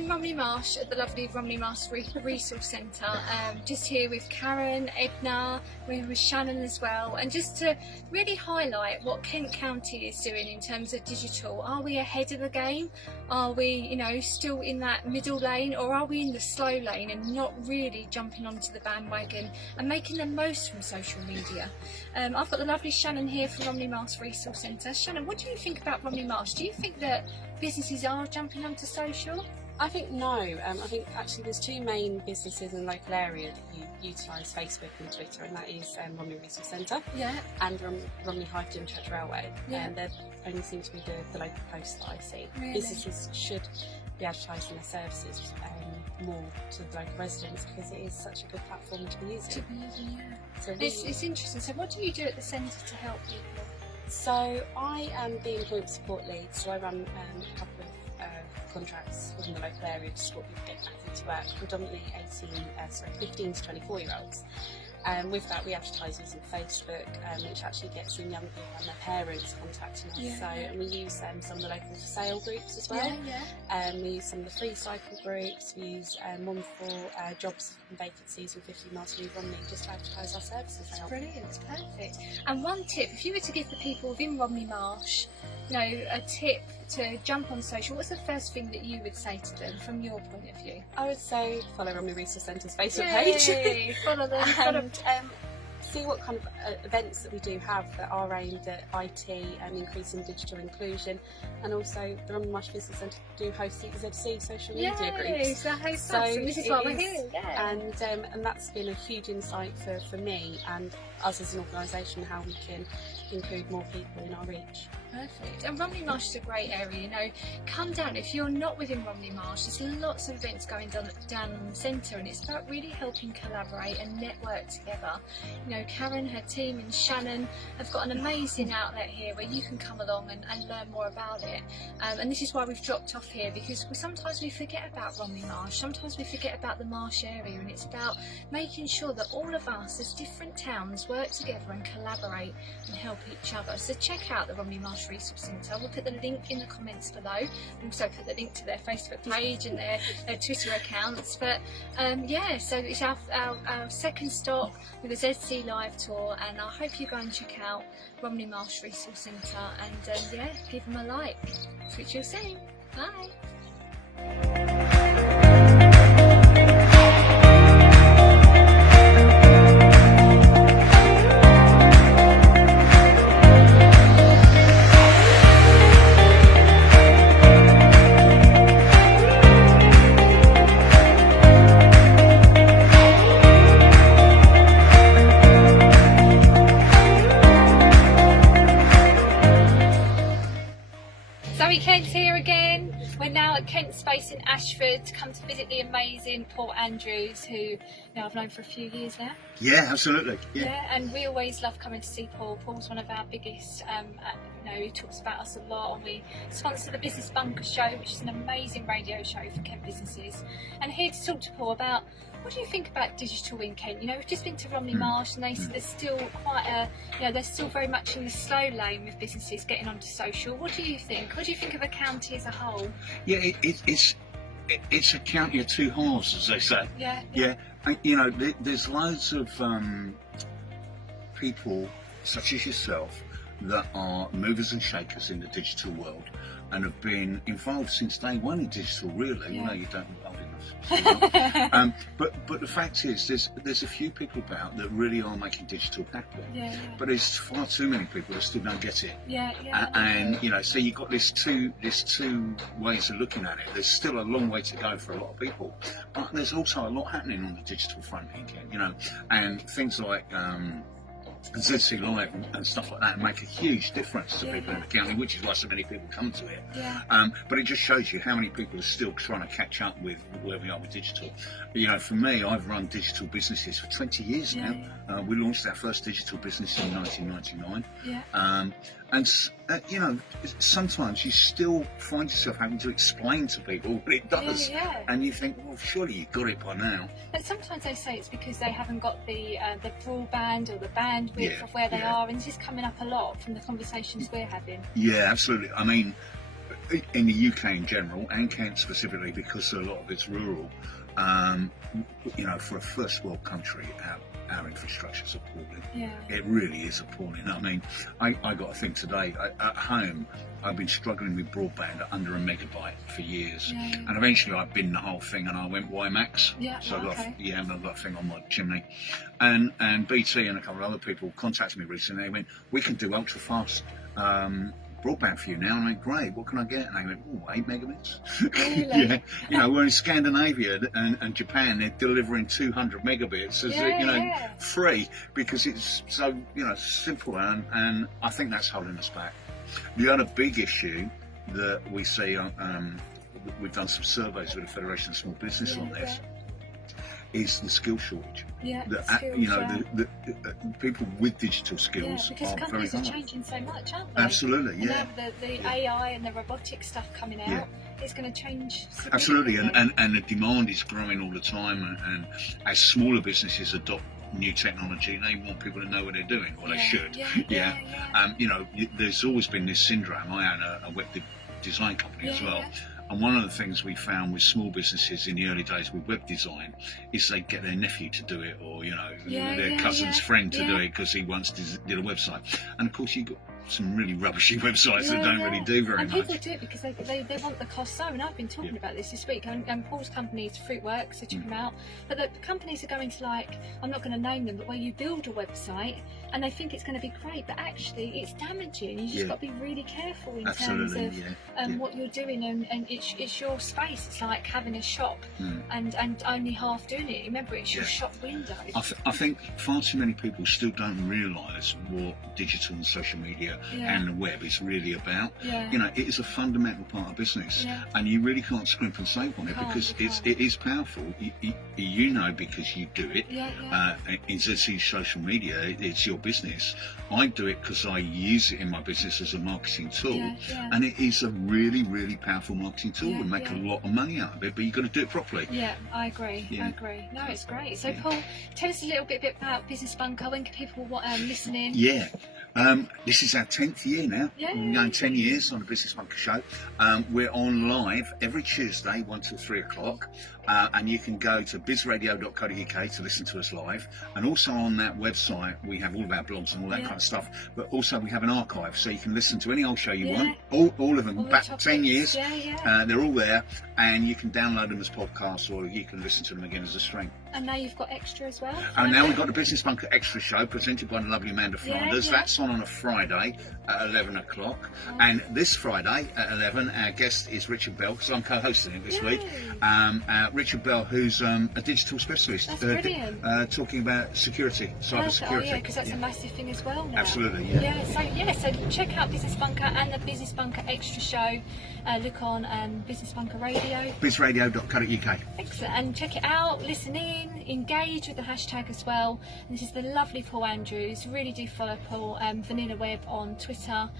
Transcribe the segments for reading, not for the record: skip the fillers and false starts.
in Romney Marsh at the lovely Romney Marsh Resource Centre, just here with Karen, Edna, we're with Shannon as well, and just to really highlight what Kent County is doing in terms of digital. Are we ahead of the game? Are we, you know, still in that middle lane, or are we in the slow lane and not really jumping onto the bandwagon and making the most from social media? I've got the lovely Shannon here from Romney Marsh Resource Centre. Shannon, what do you think about Romney Marsh? Do you think that businesses are jumping onto social? I think no. I think actually there's two main businesses in the local area that utilise Facebook and Twitter, and that is Romney Resource Centre and Romney Hythe Church Railway. And they only seem to be the local posts that I see. Really? Businesses should be advertising their services more to the local residents, because it is such a good platform to be using. So it's interesting. So what do you do at the centre to help people? So I am the employment support lead, so I run a couple of contracts within the local area to support people get back into work, predominantly 15 to 24 year olds. With that, we advertise using Facebook, which actually gets in young people and their parents contacting us. And we use some of the local for sale groups as well. We use some of the free cycle groups. We use one for jobs and vacancies in 15 miles from Romney, just to advertise our services. That's brilliant, it's perfect. And one tip, if you were to give the people within Romney Marsh, you know, a tip to jump on social, what's the first thing that you would say to them from your point of view? I would say follow Romney Resource Centre's Facebook page. Follow them. And see what kind of events that we do have that are aimed at IT and increasing digital inclusion, and also the Romney Marsh Business Centre do host ZC social media groups. So this is why we're here. And that's been a huge insight for me and us as an organisation, how we can include more people in our reach. Perfect. And Romney Marsh is a great area, you know. Come down, if you're not within Romney Marsh, there's lots of events going down in the centre, and it's about really helping collaborate and network together. You know, Karen, her team and Shannon have got an amazing outlet here where you can come along and learn more about it. And this is why we've dropped off here, because sometimes we forget about Romney Marsh, sometimes we forget about the Marsh area, and it's about making sure that all of us as different towns work together and collaborate and help each other. So check out the Romney Marsh Resource Centre. We'll put the link in the comments below. We'll also put the link to their Facebook page and their Twitter accounts. But so it's our second stop with the ZC Live tour, and I hope you go and check out Romney Marsh Resource Centre and give them a like. Speak to you soon. Bye. Kent's here again. We're now at Kent Space in Ashford to come to visit the amazing Paul Andrews, who I've known for a few years now. Yeah, absolutely. And we always love coming to see Paul. Paul's one of our biggest, he talks about us a lot, and we sponsor the Business Bunker Show, which is an amazing radio show for Kent businesses. And here to talk to Paul about, what do you think about digital in Kent? You know, we've just been to Romney Marsh, and there's still quite they're still very much in the slow lane with businesses getting onto social. What do you think? What do you think of a county as a whole? Yeah, it's a county of two halves, as they say. Yeah. And, you know, there's loads of people such as yourself that are movers and shakers in the digital world and have been involved since day one in digital, really. You know, you don't look old enough. But the fact is, there's a few people about that really are making digital happen. But there's far too many people that still don't get it. And you know, so you've got there's two ways of looking at it. There's still a long way to go for a lot of people, but there's also a lot happening on the digital front in Kent, you know, and things like ZC Live and stuff like that make a huge difference to people in the county, which is why so many people come to it. But it just shows you how many people are still trying to catch up with where we are with digital. You know, for me, I've run digital businesses for 20 years now. We launched our first digital business in 1999. And you know, sometimes you still find yourself having to explain to people what it does, and you think, well, surely you've got it by now. But sometimes they say it's because they haven't got the broadband or the bandwidth of where they are, and this is coming up a lot from the conversations we're having. Yeah, absolutely. I mean, in the UK in general, and Kent specifically, because a lot of it's rural, you know, for a first world country, our infrastructure is appalling. Yeah. It really is appalling. I mean, I got a thing today. At home, I've been struggling with broadband at under a megabyte for years. Yeah. And eventually I binned the whole thing and I went WiMAX. Yeah, So okay. I've got a thing on my chimney. And BT and a couple of other people contacted me recently. They went, we can do ultra fast broadband for you now. And I went, great, what can I get? And they went, 8 megabits. Really? Yeah. You know, we're in Scandinavia and Japan, they're delivering 200 megabits as Yeah, you know, yeah. free, because it's so, you know, simple, and I think that's holding us back. The other big issue that we see, we've done some surveys with the Federation of Small Business on this, is the skill shortage. Yeah, The, you know, the people with digital skills because are very companies are hard. changing so much, aren't they? Absolutely, And yeah. the AI and the robotic stuff coming out, Yeah. it's going to change. Absolutely, significantly. and the demand is growing all the time, and as smaller businesses adopt new technology, they want people to know what they're doing, or they should. Yeah. You know, there's always been this syndrome. I own a web design company as well. And one of the things we found with small businesses in the early days with web design is they get their nephew to do it, or, you know, their cousin's friend to do it because he once did a website. And of course, you've got some really rubbishy websites that don't really do very and much. people do it because they want the cost so, and I've been talking about this week, and Paul's company is Fruitworks, so check them out, but the companies are going to, like, I'm not going to name them, but where you build a website and they think it's going to be great, but actually it's damaging. You just got to be really careful in terms of what you're doing, and it's your space. It's like having a shop and only half doing it. Remember, it's your shop window. I think far too many people still don't realise what digital and social media and the web is really about. You know, it is a fundamental part of business, and you really can't scrimp and save on it because it is powerful. You know, because you do it. In ZC social media, it's your business. I do it because I use it in my business as a marketing tool, and it is a really, really powerful marketing tool. We make a lot of money out of it, but you've got to do it properly. Yeah, I agree. I agree. No, it's great. So, Paul, tell us a little bit about Business Bunker. When can people listen in? This is our 10th year now. We're going 10 years on the Business Bunker show. We're on live every Tuesday, 1 till 3 o'clock. And you can go to bizradio.co.uk to listen to us live. And also on that website, we have all of our blogs and all that kind of stuff. But also we have an archive, so you can listen to any old show you want. All of them, all back the 10 years. They're all there. And you can download them as podcasts, or you can listen to them again as a stream. And now you've got extra as well. And now we've got the Business Bunker Extra Show presented by the lovely Amanda Flanders. That's on a Friday at 11 o'clock. And this Friday at 11, our guest is Richard Bell, because I'm co-hosting it this week. Richard Bell, who's a digital specialist. That's brilliant. Talking about security, cyber security. Oh, yeah, because that's a massive thing as well now. Absolutely, So check out Business Bunker and the Business Bunker Extra Show. Look on Business Bunker Radio. bizradio.co.uk. Excellent. And check it out, listen in, engage with the hashtag as well. And this is the lovely Paul Andrews. Really do follow Paul, Vanilla Web on Twitter.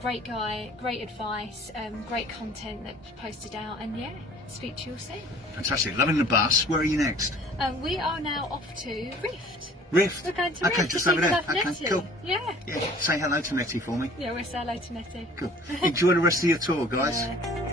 Great guy, great advice, great content that's posted out. And speak to you all soon. Fantastic. Loving the bus. Where are you next? We are now off to Rift. Rift? We're going to Rift. Okay, just over there. Okay, Nettie. cool. Yeah. Say hello to Nettie for me. Yeah, we'll say hello to Nettie. Cool. Enjoy the rest of your tour, guys. Yeah.